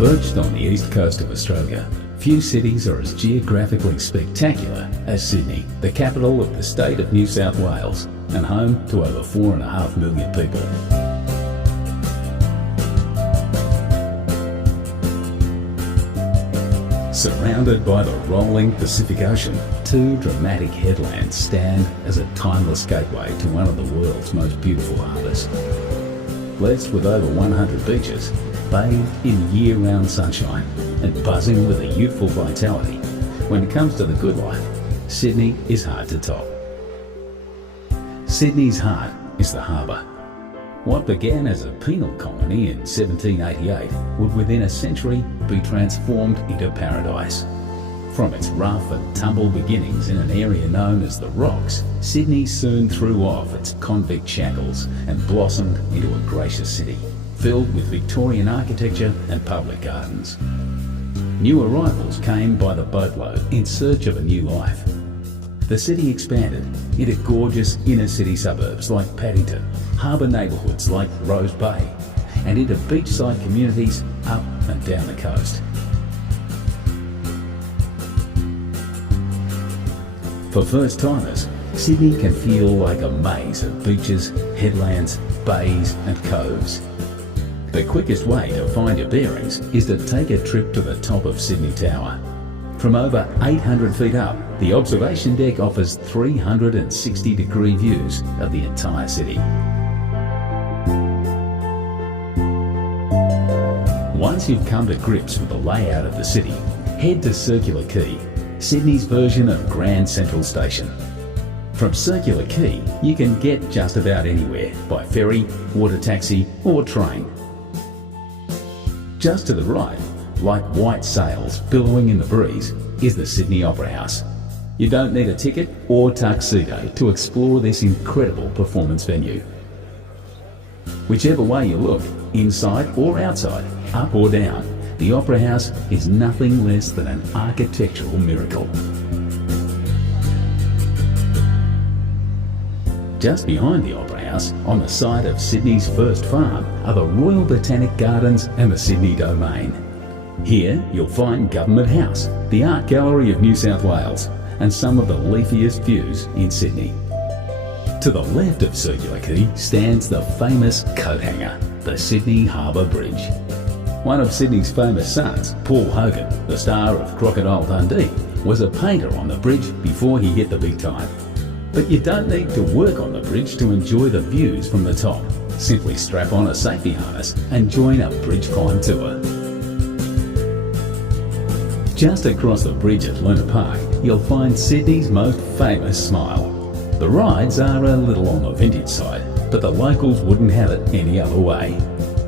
Perched on the east coast of Australia, few cities are as geographically spectacular as Sydney, the capital of the state of New South Wales and home to over 4.5 million people. Surrounded by the rolling Pacific Ocean, two dramatic headlands stand as a timeless gateway to one of the world's most beautiful harbours. Blessed with over 100 beaches, bathed in year-round sunshine and buzzing with a youthful vitality, when it comes to the good life, Sydney is hard to top. Sydney's heart is the harbour. What began as a penal colony in 1788 would within a century be transformed into paradise. From its rough and tumble beginnings in an area known as the Rocks, Sydney soon threw off its convict shackles and blossomed into a gracious city, filled with Victorian architecture and public gardens. New arrivals came by the boatload in search of a new life. The city expanded into gorgeous inner city suburbs like Paddington, harbour neighbourhoods like Rose Bay, and into beachside communities up and down the coast. For first-timers, Sydney can feel like a maze of beaches, headlands, bays and coves. The quickest way to find your bearings is to take a trip to the top of Sydney Tower. From over 800 feet up, the observation deck offers 360-degree views of the entire city. Once you've come to grips with the layout of the city, head to Circular Quay, Sydney's version of Grand Central Station. From Circular Quay, you can get just about anywhere by ferry, water taxi or train. Just to the right, like white sails billowing in the breeze, is the Sydney Opera House. You don't need a ticket or tuxedo to explore this incredible performance venue. Whichever way you look, inside or outside, up or down, the Opera House is nothing less than an architectural miracle. Just behind the Opera House, on the site of Sydney's first farm, are the Royal Botanic Gardens and the Sydney Domain. Here you'll find Government House, the Art Gallery of New South Wales, and some of the leafiest views in Sydney. To the left of Circular Quay stands the famous coat hanger, the Sydney Harbour Bridge. One of Sydney's famous sons, Paul Hogan, the star of Crocodile Dundee, was a painter on the bridge before he hit the big time. But you don't need to work on the bridge to enjoy the views from the top. Simply strap on a safety harness and join a bridge climb tour. Just across the bridge at Luna Park, you'll find Sydney's most famous smile. The rides are a little on the vintage side, but the locals wouldn't have it any other way.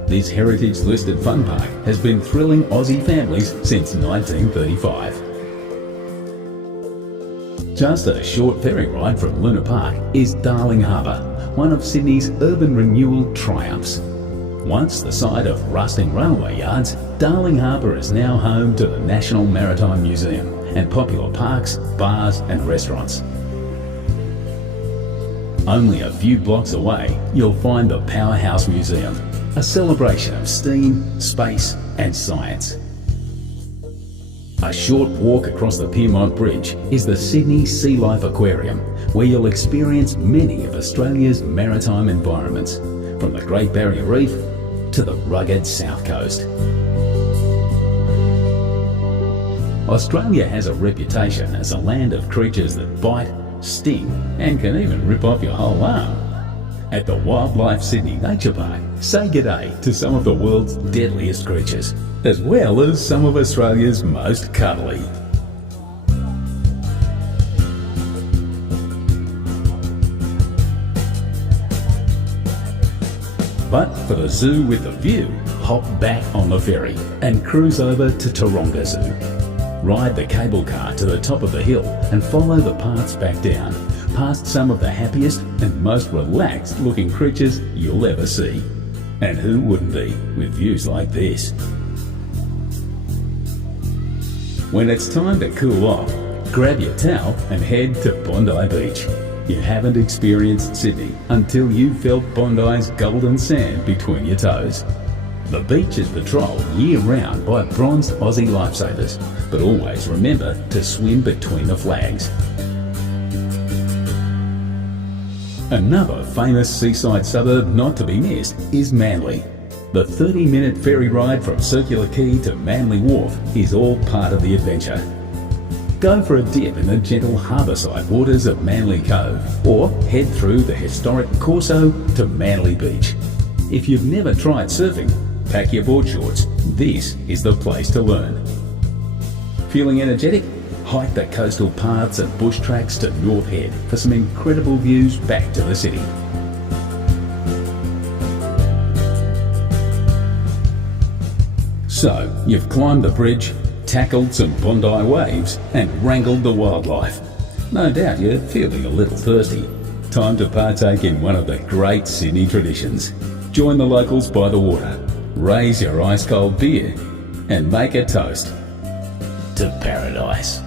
This heritage-listed fun park has been thrilling Aussie families since 1935. Just a short ferry ride from Luna Park is Darling Harbour, one of Sydney's urban renewal triumphs. Once the site of rusting railway yards, Darling Harbour is now home to the National Maritime Museum and popular parks, bars and restaurants. Only a few blocks away, you'll find the Powerhouse Museum, a celebration of steam, space and science. A short walk across the Piermont Bridge is the Sydney Sea Life Aquarium, where you'll experience many of Australia's maritime environments, from the Great Barrier Reef to the rugged South Coast. Australia has a reputation as a land of creatures that bite, sting and can even rip off your whole arm. At the Wildlife Sydney Nature Park, say g'day to some of the world's deadliest creatures, as well as some of Australia's most cuddly. But for the zoo with the view, hop back on the ferry and cruise over to Taronga Zoo. Ride the cable car to the top of the hill and follow the paths back down, past some of the happiest and most relaxed looking creatures you'll ever see. And who wouldn't be with views like this? When it's time to cool off, grab your towel and head to Bondi Beach. You haven't experienced Sydney until you've felt Bondi's golden sand between your toes. The beach is patrolled year-round by bronzed Aussie lifesavers, but always remember to swim between the flags. Another famous seaside suburb not to be missed is Manly. The 30-minute ferry ride from Circular Quay to Manly Wharf is all part of the adventure. Go for a dip in the gentle harbourside waters of Manly Cove, or head through the historic Corso to Manly Beach. If you've never tried surfing, pack your board shorts. This is the place to learn. Feeling energetic? Hike the coastal paths and bush tracks to North Head for some incredible views back to the city. So, you've climbed the bridge, tackled some Bondi waves and wrangled the wildlife. No doubt you're feeling a little thirsty. Time to partake in one of the great Sydney traditions. Join the locals by the water, raise your ice-cold beer and make a toast to paradise.